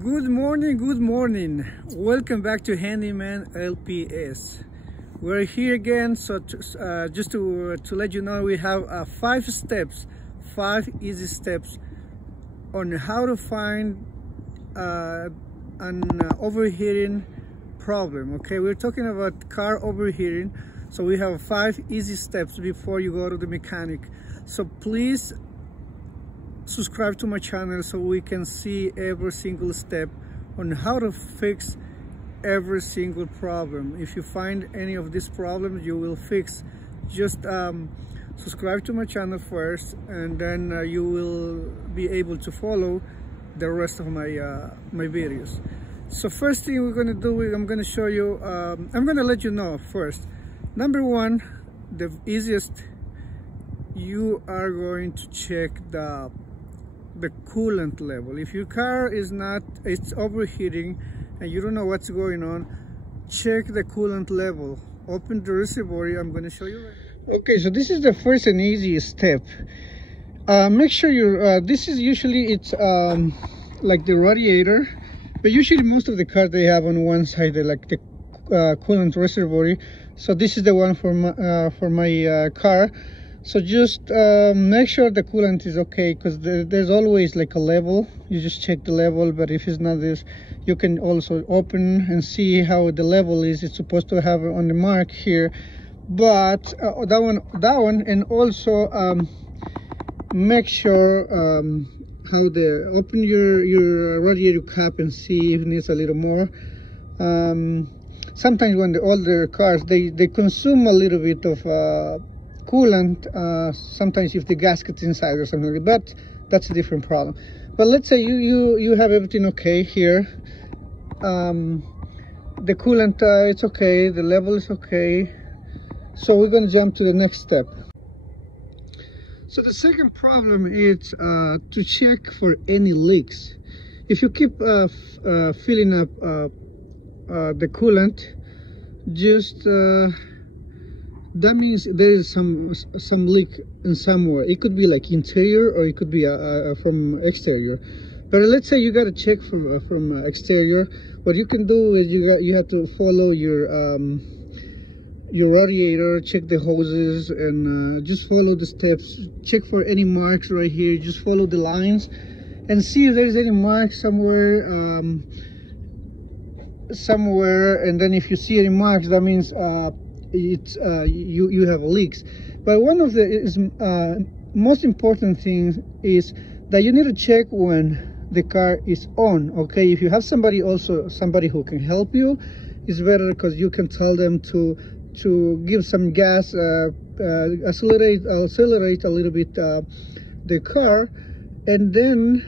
Good morning. Welcome back to Handyman LPS. We're here again, so just to let you know, we have 5 easy steps on how to find an overheating problem. Okay, we're talking about car overheating, so we have 5 easy steps before you go to the mechanic. So please subscribe to my channel so we can see every single step on how to fix every single problem. If you find any of these problems you will fix, just subscribe to my channel first, and then you will be able to follow the rest of my my videos. So first thing we're going to do is I'm going to show you, I'm going to let you know first. Number one, the easiest, you are going to check the coolant level. If your car it's overheating and you don't know what's going on, check the coolant level. Open the reservoir. I'm going to show you. Okay, so this is the first and easiest step. Make sure you're this is usually like the radiator, but usually most of the cars they have on one side like the coolant reservoir. So this is the one for my car. So just make sure the coolant is okay, because there's always like a level. You just check the level, but if it's not this, you can also open and see how the level is. It's supposed to have on the mark here, but that one, and also make sure open your radiator cap and see if it needs a little more. Sometimes when the older cars they consume a little bit of coolant, sometimes if the gasket's inside or something, but that's a different problem. But let's say you have everything okay here. The coolant, it's okay, the level is okay, so we're going to jump to the next step. So the second problem is to check for any leaks. If you keep filling up the coolant, just that means there is some leak in somewhere. It could be like interior, or it could be from exterior. But let's say you got to check from exterior. What you can do is you have to follow your radiator, check the hoses, and just follow the steps. Check for any marks right here. Just follow the lines and see if there's any marks somewhere. And then if you see any marks, that means you have leaks. But one of the most important things is that you need to check when the car is on. Okay, if you have somebody who can help you, it's better, because you can tell them to give some gas, accelerate a little bit the car, and then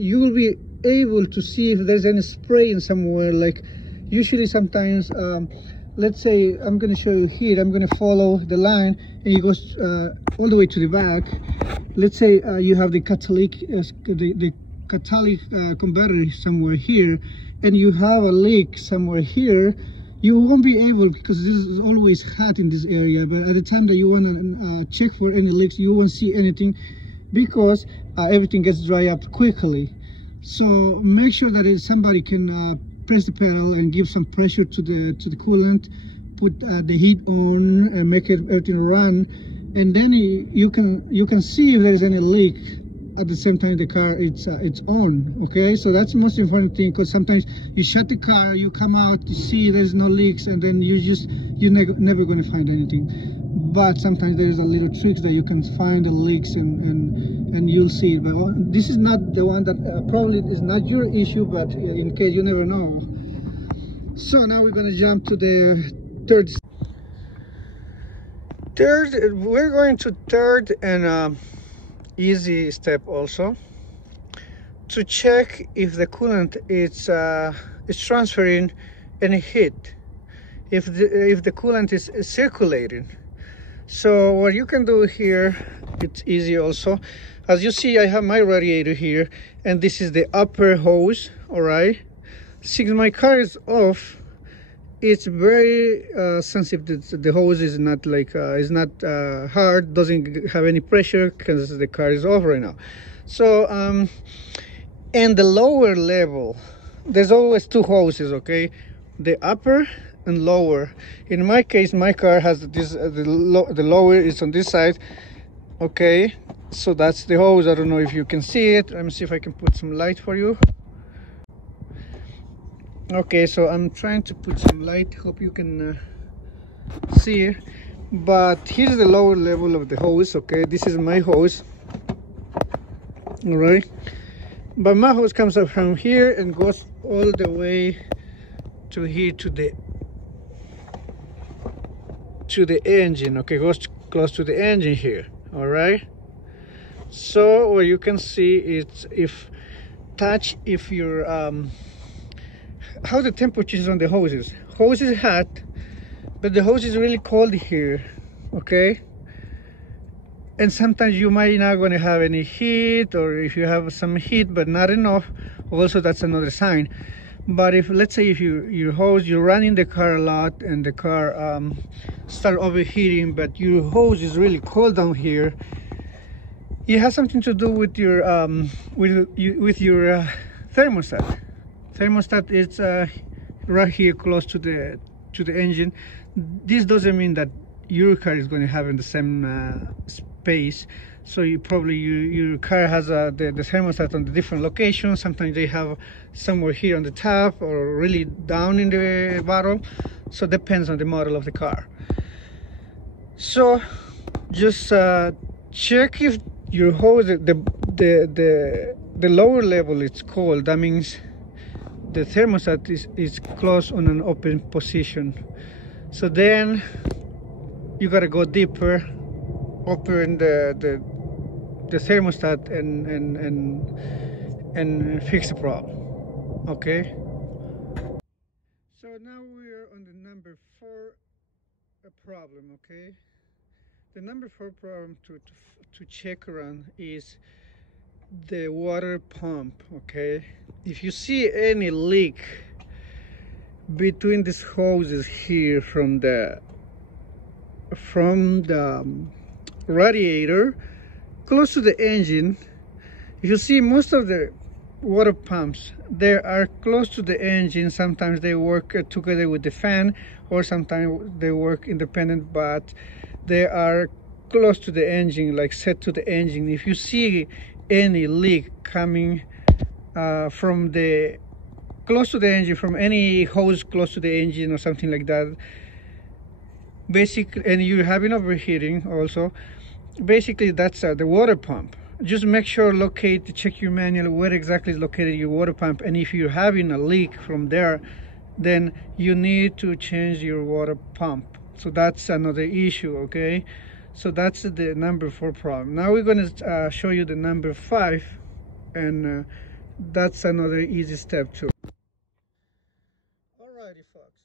you will be able to see if there's any spray in somewhere. Like usually sometimes let's say I'm going to show you here. I'm going to follow the line and it goes all the way to the back. Let's say you have the catalytic converter somewhere here, and you have a leak somewhere here. You won't be able, because this is always hot in this area, but at the time that you want to check for any leaks, you won't see anything, because everything gets dry up quickly. So make sure that somebody can press the pedal and give some pressure to the coolant, put the heat on and make everything run, and then you can see if there's any leak at the same time the car it's on. Okay, so that's the most important thing, because sometimes you shut the car, you come out, you see there's no leaks, and then you're never going to find anything. But sometimes there's a little tricks that you can find the leaks, and you'll see it. But this is not the one that probably is not your issue, but in case, you never know. So now we're going to jump to the we're going to third and easy step also, to check if the coolant is transferring any heat, if the coolant is circulating. So what you can do here, it's easy also. As you see, I have my radiator here, and this is the upper hose. All right, since my car is off, it's very sensitive. The hose is not like hard, doesn't have any pressure, because the car is off right now. So and the lower level, there's always two hoses, okay, the upper and lower. In my case, my car has this the lower is on this side, okay, so that's the hose. I don't know if you can see it. Let me see if I can put some light for you. Okay, so I'm trying to put some light, hope you can see it. But here's the lower level of the hose, okay, this is my hose, all right, but my hose comes up from here and goes all the way to here, to the engine, okay, goes close to the engine here, all right. So what you can see is if you're how the temperature is on the hoses. Hose is hot, but the hose is really cold here, okay, and sometimes you might not going to have any heat, or if you have some heat but not enough, also that's another sign. But if, let's say, if your hose, you're running the car a lot and the car start overheating, but your hose is really cold down here, it has something to do with your thermostat. Thermostat is right here close to the engine. This doesn't mean that your car is going to have in the same space. So your car has the thermostat on the different locations. Sometimes they have somewhere here on the top or really down in the bottom. So it depends on the model of the car. So just check if your hose, the lower level is cold. That means the thermostat is closed on an open position. So then you gotta go deeper, open the thermostat and fix the problem, okay. So now we're on the number 4 problem, okay. The number 4 problem to check around is the water pump, okay. If you see any leak between these hoses here from the radiator close to the engine, you see most of the water pumps, they are close to the engine. Sometimes they work together with the fan, or sometimes they work independent, but they are close to the engine, like set to the engine. If you see any leak coming from the close to the engine, from any hose close to the engine or something like that, basically, and you're having overheating also, basically that's the water pump. Just make sure, check your manual where exactly is located your water pump, and if you're having a leak from there, then you need to change your water pump. So that's another issue, okay. So that's the number 4 problem. Now we're going to show you the number 5, and that's another easy step too. Alrighty folks,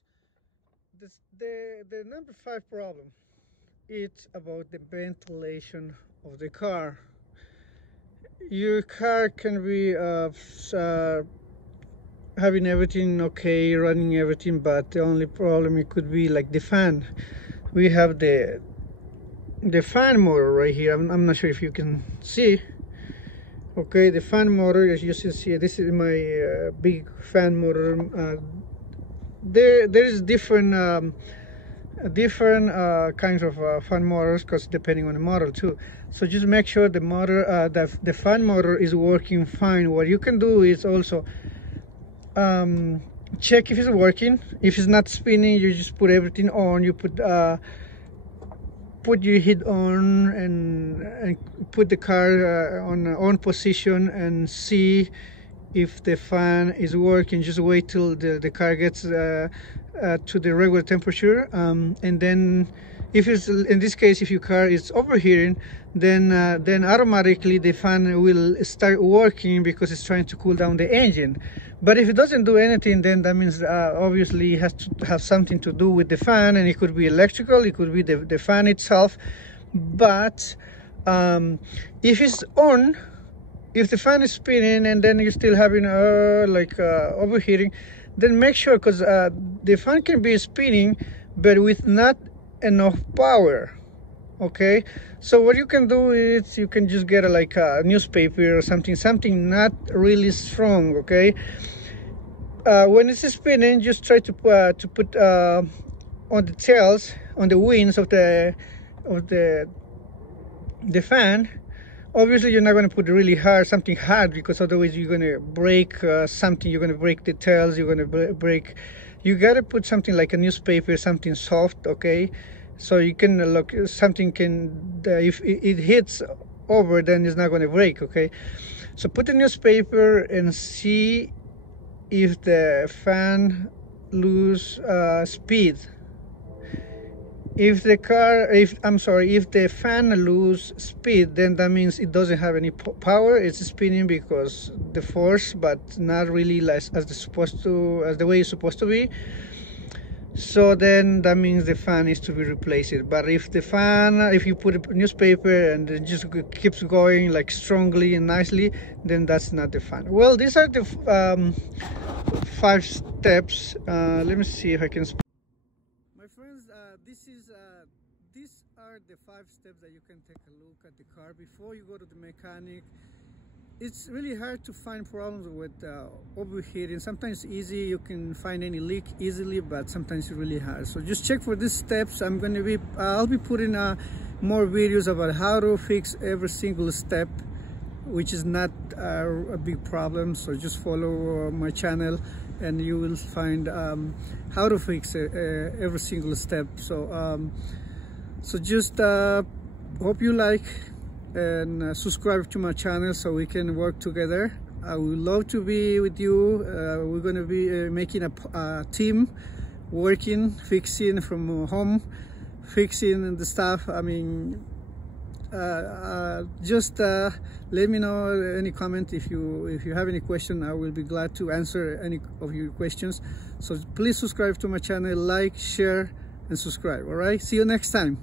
the number 5 problem, it's about the ventilation of the car. Your car can be having everything okay, running everything, but the only problem, it could be like the fan. We have the fan motor right here. I'm not sure if you can see. Okay, the fan motor, as you can see, this is my big fan motor. There's different kinds of fan motors, because depending on the model too. So just make sure the motor, the fan motor is working fine. What you can do is also check if it's working. If it's not spinning, you just put everything on. You put your heat on and put the car on position and see if the fan is working. Just wait till the car gets to the regular temperature, and then if it's, in this case, if your car is overheating, then automatically the fan will start working because it's trying to cool down the engine. But if it doesn't do anything, then that means obviously it has to have something to do with the fan, and it could be electrical, it could be the fan itself. But if it's on, if the fan is spinning and then you're still having overheating, then make sure, because the fan can be spinning but with not enough power. Okay, so what you can do is you can just get like a newspaper or something not really strong. Okay, when it's spinning, just try to put on the tails, on the wings of the fan. Obviously you're not going to put really hard, something hard, because otherwise you're going to break something. You're going to break the tails, you're going to break. You got to put something like a newspaper, something soft. Okay, so you can look, something can, if it hits over, then it's not going to break. Okay, so put the newspaper and see if the fan lose speed. If the fan lose speed, then that means it doesn't have any power. It's spinning because the force, but not really as the way it's supposed to be. So then that means the fan needs to be replaced. But if you put a newspaper and it just keeps going like strongly and nicely, then that's not the fan. Well, these are the 5 steps. Let me see if I can. My friends, these are the 5 steps that you can take a look at the car before you go to the mechanic. It's really hard to find problems with overheating. Sometimes easy, you can find any leak easily, but sometimes it's really hard. So just check for these steps. I'll be putting more videos about how to fix every single step, which is not a big problem. So just follow my channel and you will find how to fix every single step. So so just hope you like and subscribe to my channel so we can work together. I would love to be with you. We're going to be making a team, working, fixing from home, fixing the stuff. I mean, just let me know any comment. If you have any question, I will be glad to answer any of your questions. So please subscribe to my channel, like, share and subscribe. All right, see you next time.